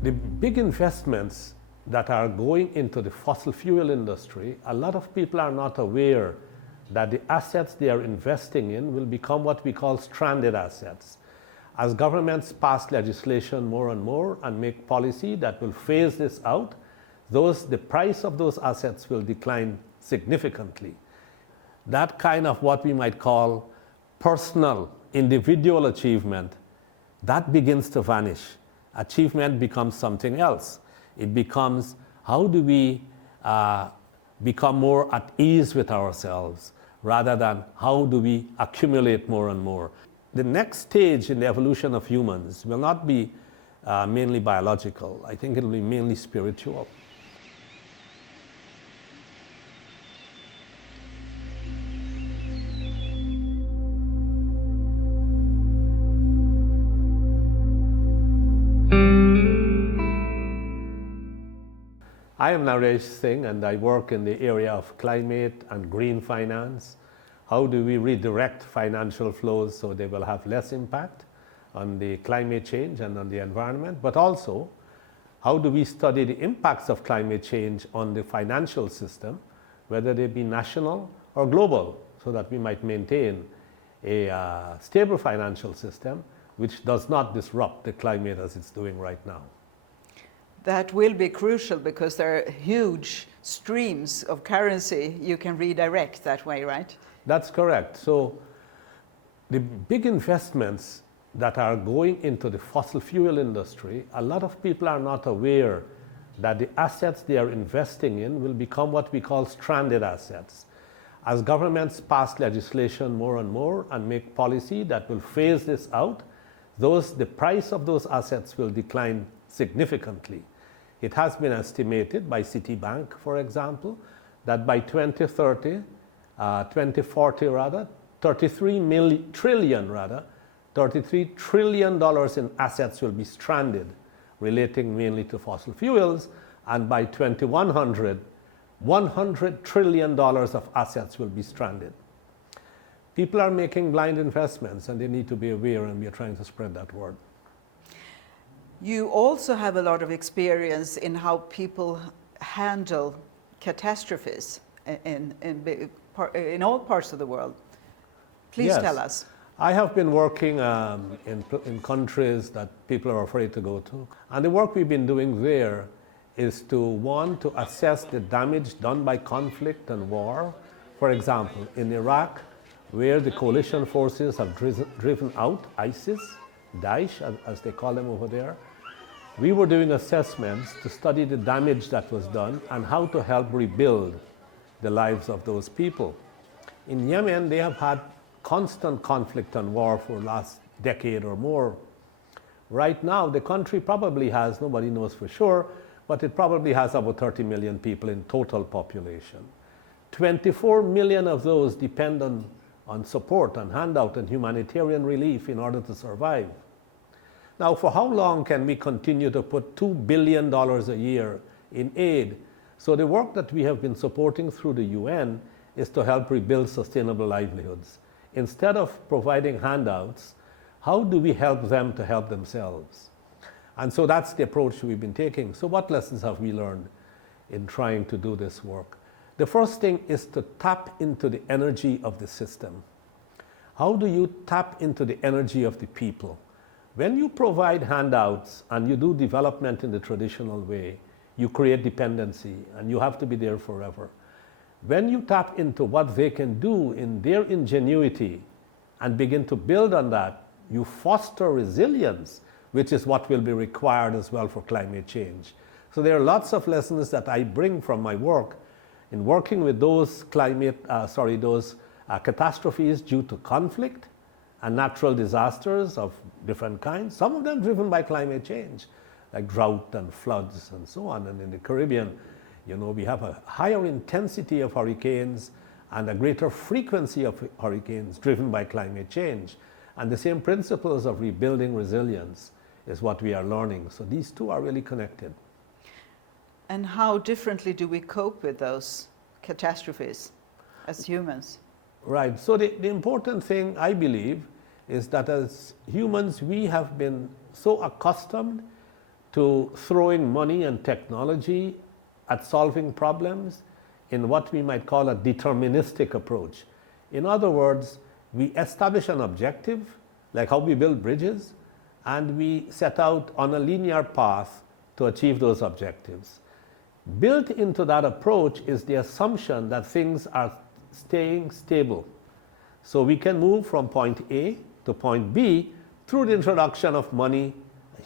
The big investments that are going into the fossil fuel industry, a lot of people are not aware that the assets they are investing in will become what we call stranded assets. As governments pass legislation more and more and make policy that will phase this out, the price of those assets will decline significantly. That kind of what we might call personal, individual achievement, that begins to vanish. Achievement becomes something else. It becomes, how do we become more at ease with ourselves, rather than how do we accumulate more and more. The next stage in the evolution of humans will not be mainly biological. I think it will be mainly spiritual. I am Naresh Singh, and I work in the area of climate and green finance. How do we redirect financial flows so they will have less impact on the climate change and on the environment, but also how do we study the impacts of climate change on the financial system, whether they be national or global, so that we might maintain a stable financial system which does not disrupt the climate as it's doing right now. That will be crucial because there are huge streams of currency you can redirect that way, right? That's correct. So the big investments that are going into the fossil fuel industry, a lot of people are not aware that the assets they are investing in will become what we call stranded assets. As governments pass legislation more and more and make policy that will phase this out, the price of those assets will decline significantly. It has been estimated by Citibank, for example, that by 2040 $33 trillion in assets will be stranded, relating mainly to fossil fuels, and by 2100, $100 trillion of assets will be stranded. People are making blind investments and they need to be aware, and we are trying to spread that word. You also have a lot of experience in how people handle catastrophes in all parts of the world. Please tell us. I have been working in countries that people are afraid to go to. And the work we've been doing there is to assess the damage done by conflict and war. For example, in Iraq, where the coalition forces have driven out ISIS, Daesh, as they call them over there, we were doing assessments to study the damage that was done and how to help rebuild the lives of those people. In Yemen, they have had constant conflict and war for the last decade or more. Right now, the country probably has, nobody knows for sure, but it probably has about 30 million people in total population. 24 million of those depend on support and handout and humanitarian relief in order to survive. Now, for how long can we continue to put $2 billion a year in aid? So the work that we have been supporting through the UN is to help rebuild sustainable livelihoods. Instead of providing handouts, how do we help them to help themselves? And so that's the approach we've been taking. So what lessons have we learned in trying to do this work? The first thing is to tap into the energy of the system. How do you tap into the energy of the people? When you provide handouts and you do development in the traditional way, you create dependency and you have to be there forever. When you tap into what they can do in their ingenuity and begin to build on that, you foster resilience, which is what will be required as well for climate change. So there are lots of lessons that I bring from my work in working with those catastrophes due to conflict and natural disasters of different kinds, some of them driven by climate change, like drought and floods and so on. And in the Caribbean, we have a higher intensity of hurricanes and a greater frequency of hurricanes driven by climate change. And the same principles of rebuilding resilience is what we are learning. So these two are really connected. And how differently do we cope with those catastrophes as humans? Right. So the important thing, I believe, is that as humans, we have been so accustomed to throwing money and technology at solving problems in what we might call a deterministic approach. In other words, we establish an objective, like how we build bridges, and we set out on a linear path to achieve those objectives. Built into that approach is the assumption that things are staying stable. So we can move from point A to point B through the introduction of money,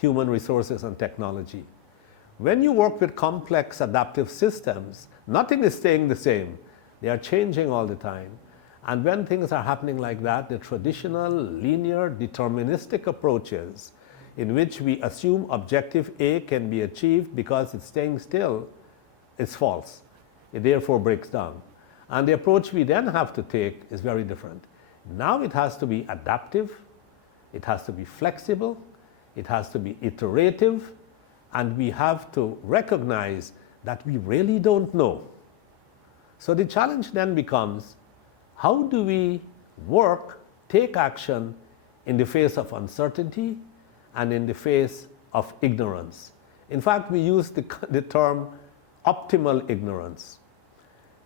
human resources, and technology. When you work with complex adaptive systems, nothing is staying the same. They are changing all the time. And when things are happening like that, the traditional linear deterministic approaches in which we assume objective A can be achieved because it's staying still is false. It therefore breaks down. And the approach we then have to take is very different. Now it has to be adaptive, it has to be flexible, it has to be iterative, and we have to recognize that we really don't know. So the challenge then becomes, how do we work, take action in the face of uncertainty and in the face of ignorance? In fact, we use the term optimal ignorance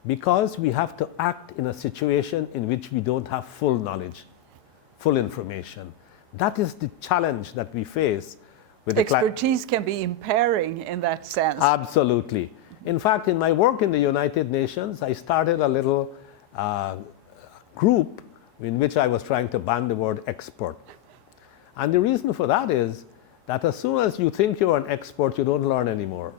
because we have to act in a situation in which we don't have full knowledge, full information. That is the challenge that we face with expertise can be impairing in that sense. Absolutely. In fact, in my work in the United Nations, I started a little group in which I was trying to ban the word expert. And the reason for that is that as soon as you think you're an expert, you don't learn anymore.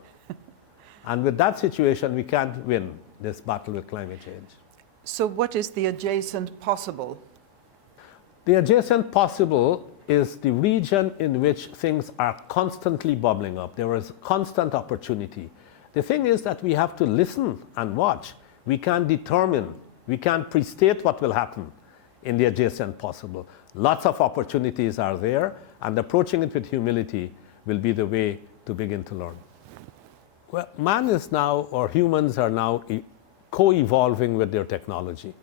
And with that situation, we can't win this battle with climate change. So what is the adjacent possible? The adjacent possible is the region in which things are constantly bubbling up. There is constant opportunity. The thing is that we have to listen and watch. We can't determine, we can't prestate what will happen in the adjacent possible. Lots of opportunities are there, and approaching it with humility will be the way to begin to learn. Well, man is now, or humans are now co-evolving with their technology.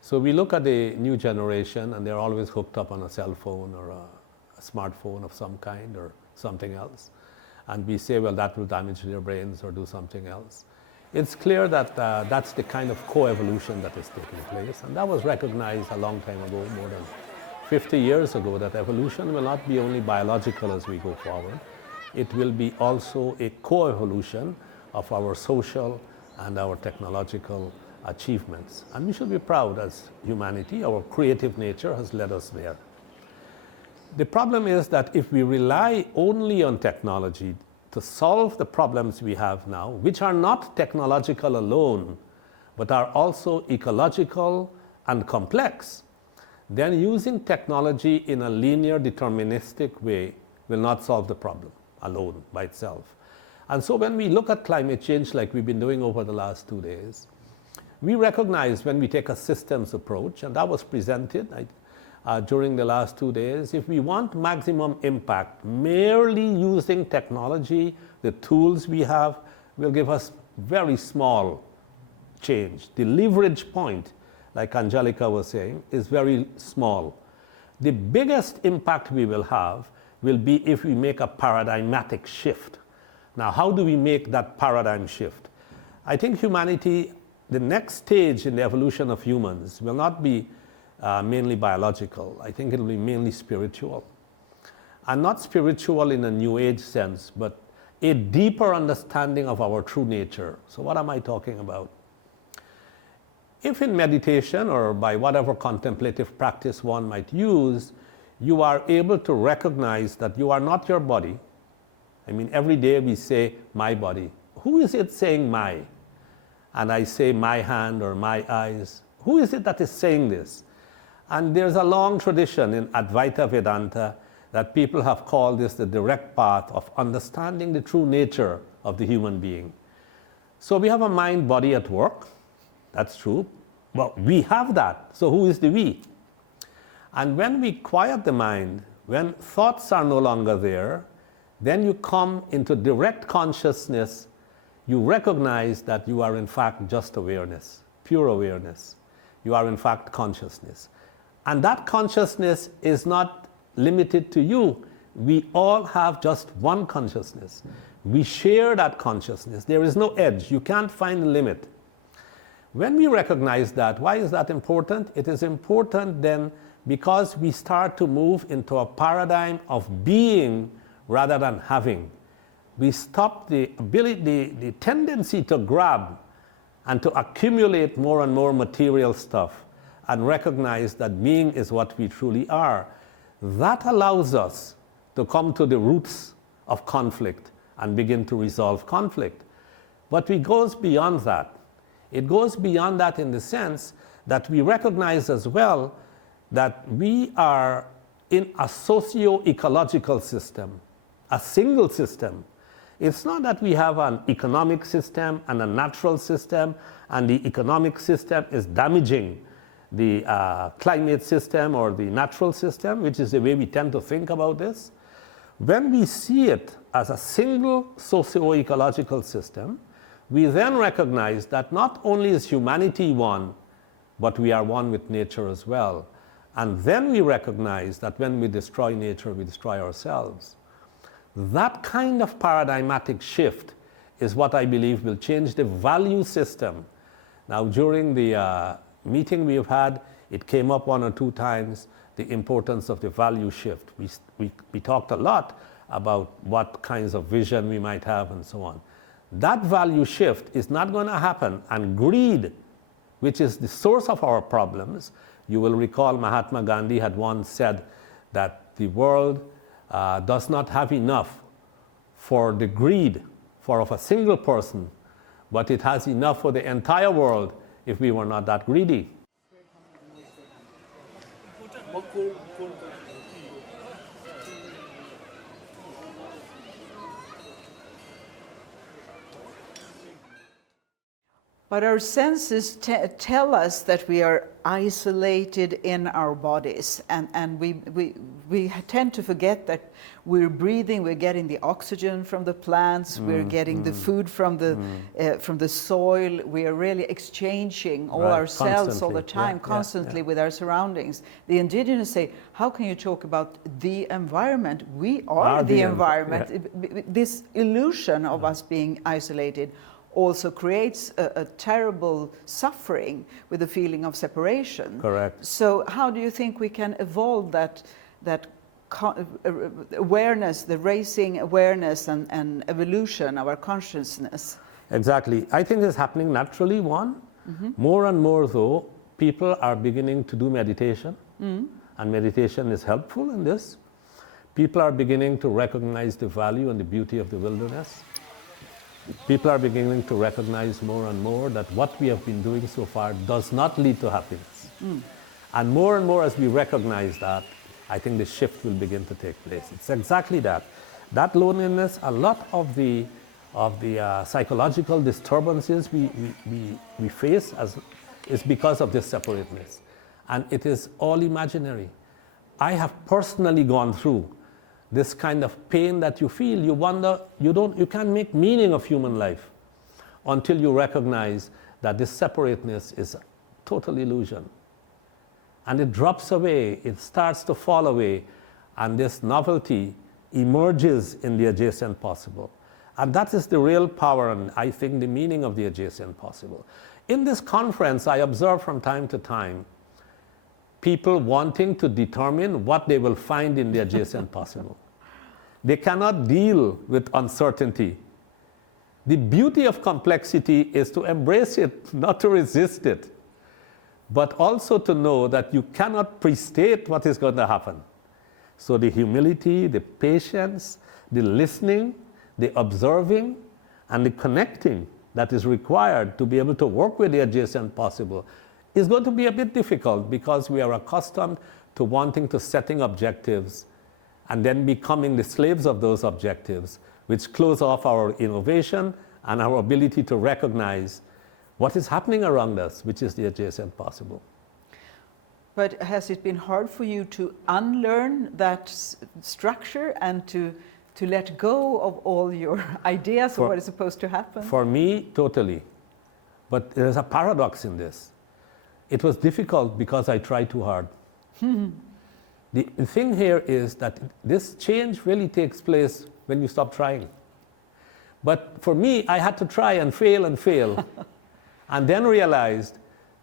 So we look at the new generation and they're always hooked up on a cell phone or a smartphone of some kind or something else. And we say, well, that will damage their brains or do something else. It's clear that that's the kind of co-evolution that is taking place. And that was recognized a long time ago, more than 50 years ago, that evolution will not be only biological as we go forward. It will be also a co-evolution of our social and our technological achievements. And we should be proud as humanity. Our creative nature has led us there. The problem is that if we rely only on technology to solve the problems we have now, which are not technological alone, but are also ecological and complex, then using technology in a linear deterministic way will not solve the problem alone by itself. And so when we look at climate change like we've been doing over the last 2 days, we recognize when we take a systems approach, and that was presented during the last 2 days, if we want maximum impact, merely using technology, the tools we have, will give us very small change. The leverage point, like Angelica was saying, is very small. The biggest impact we will have will be if we make a paradigmatic shift. Now, how do we make that paradigm shift? I think humanity, the next stage in the evolution of humans will not be mainly biological. I think it will be mainly spiritual. And not spiritual in a New Age sense, but a deeper understanding of our true nature. So what am I talking about? If in meditation or by whatever contemplative practice one might use, you are able to recognize that you are not your body. I mean, every day we say, my body. Who is it saying my? And I say my hand or my eyes. Who is it that is saying this? And there's a long tradition in Advaita Vedanta that people have called this the direct path of understanding the true nature of the human being. So we have a mind body at work. That's true. Well, we have that. So who is the we? And when we quiet the mind, when thoughts are no longer there, then you come into direct consciousness. You recognize that you are in fact just awareness, pure awareness. You are in fact consciousness. And that consciousness is not limited to you, we all have just one consciousness. We share that consciousness. There is no edge. You can't find a limit. When we recognize that, why is that important? It is important then because we start to move into a paradigm of being rather than having. We stop the ability, the tendency to grab and to accumulate more and more material stuff and recognize that being is what we truly are. That allows us to come to the roots of conflict and begin to resolve conflict. But it goes beyond that. It goes beyond that in the sense that we recognize as well that we are in a socio-ecological system, a single system. It's not that we have an economic system and a natural system, and the economic system is damaging the climate system or the natural system, which is the way we tend to think about this. When we see it as a single socio-ecological system, we then recognize that not only is humanity one, but we are one with nature as well. And then we recognize that when we destroy nature, we destroy ourselves. That kind of paradigmatic shift is what I believe will change the value system. Now, during the meeting we've had, it came up 1 or 2 times, the importance of the value shift. We talked a lot about what kinds of vision we might have and so on. That value shift is not going to happen, and greed, which is the source of our problems. You will recall Mahatma Gandhi had once said that the world does not have enough for the greed of a single person, but it has enough for the entire world if we were not that greedy. But our senses tell us that we are isolated in our bodies, and we tend to forget that we're breathing, we're getting the oxygen from the plants, we're getting the food from the soil, we are really exchanging all our cells all the time, constantly with our surroundings. The indigenous say, how can you talk about the environment? We are the environment. This illusion of us being isolated also creates a terrible suffering with a feeling of separation. Correct. So how do you think we can evolve that awareness, the raising awareness and evolution of our consciousness? Exactly. I think it's happening naturally, one. More and more, though, people are beginning to do meditation, and meditation is helpful in this. People are beginning to recognize the value and the beauty of the wilderness. People are beginning to recognize more and more that what we have been doing so far does not lead to happiness. And more as we recognize that, I think the shift will begin to take place. It's exactly that. That loneliness, a lot of the psychological disturbances we face is because of this separateness. And it is all imaginary. I have personally gone through this kind of pain that you feel. You wonder, you can't make meaning of human life until you recognize that this separateness is a total illusion. And it drops away, it starts to fall away, and this novelty emerges in the adjacent possible. And that is the real power, and I think the meaning of the adjacent possible. In this conference, I observe from time to time people wanting to determine what they will find in the adjacent possible. They cannot deal with uncertainty. The beauty of complexity is to embrace it, not to resist it, but also to know that you cannot prestate what is going to happen. So the humility, the patience, the listening, the observing, and the connecting that is required to be able to work with the adjacent possible is going to be a bit difficult, because we are accustomed to wanting to setting objectives and then becoming the slaves of those objectives, which close off our innovation and our ability to recognize what is happening around us, which is the adjacent possible. But has it been hard for you to unlearn that structure and to let go of all your ideas of what is supposed to happen? For me, totally. But there's a paradox in this. It was difficult because I tried too hard. The thing here is that this change really takes place when you stop trying. But for me, I had to try and fail, and then realized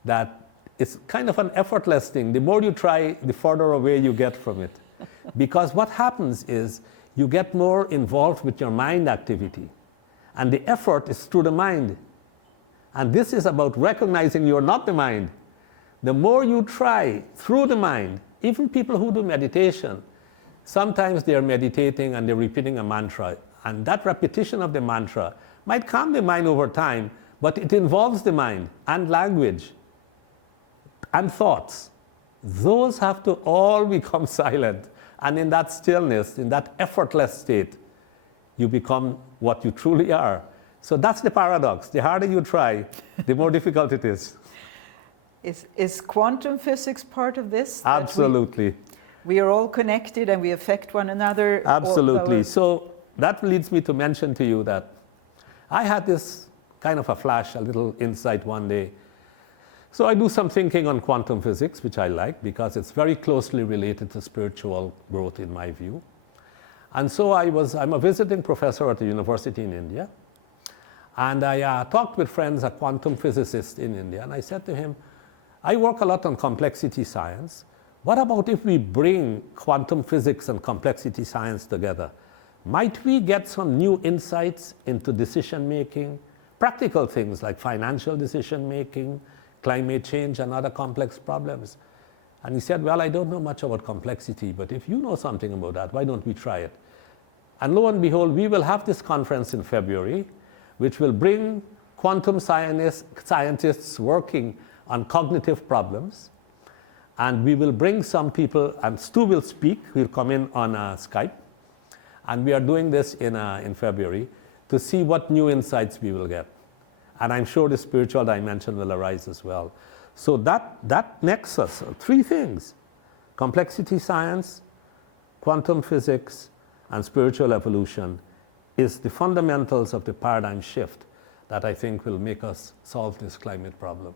that it's kind of an effortless thing. The more you try, the further away you get from it. Because what happens is you get more involved with your mind activity. And the effort is through the mind. And this is about recognizing you're not the mind. The more you try through the mind, even people who do meditation, sometimes they're meditating and they're repeating a mantra. And that repetition of the mantra might calm the mind over time, but it involves the mind and language and thoughts. Those have to all become silent. And in that stillness, in that effortless state, you become what you truly are. So that's the paradox. The harder you try, the more difficult it is. Is quantum physics part of this? Absolutely. We are all connected and we affect one another. Absolutely. So that leads me to mention to you that I had this kind of a flash, a little insight one day. So I do some thinking on quantum physics, which I like because it's very closely related to spiritual growth in my view. And so I'm a visiting professor at a university in India. And I talked with friends, a quantum physicist in India, and I said to him, I work a lot on complexity science. What about if we bring quantum physics and complexity science together? Might we get some new insights into decision making, practical things like financial decision making, climate change, and other complex problems? And he said, well, I don't know much about complexity, but if you know something about that, why don't we try it? And lo and behold, we will have this conference in February, which will bring quantum scientists working on cognitive problems. And we will bring some people, and Stu will speak, he'll come in on Skype. And we are doing this in February to see what new insights we will get. And I'm sure the spiritual dimension will arise as well. So that nexus, three things: complexity science, quantum physics, and spiritual evolution, is the fundamentals of the paradigm shift that I think will make us solve this climate problem.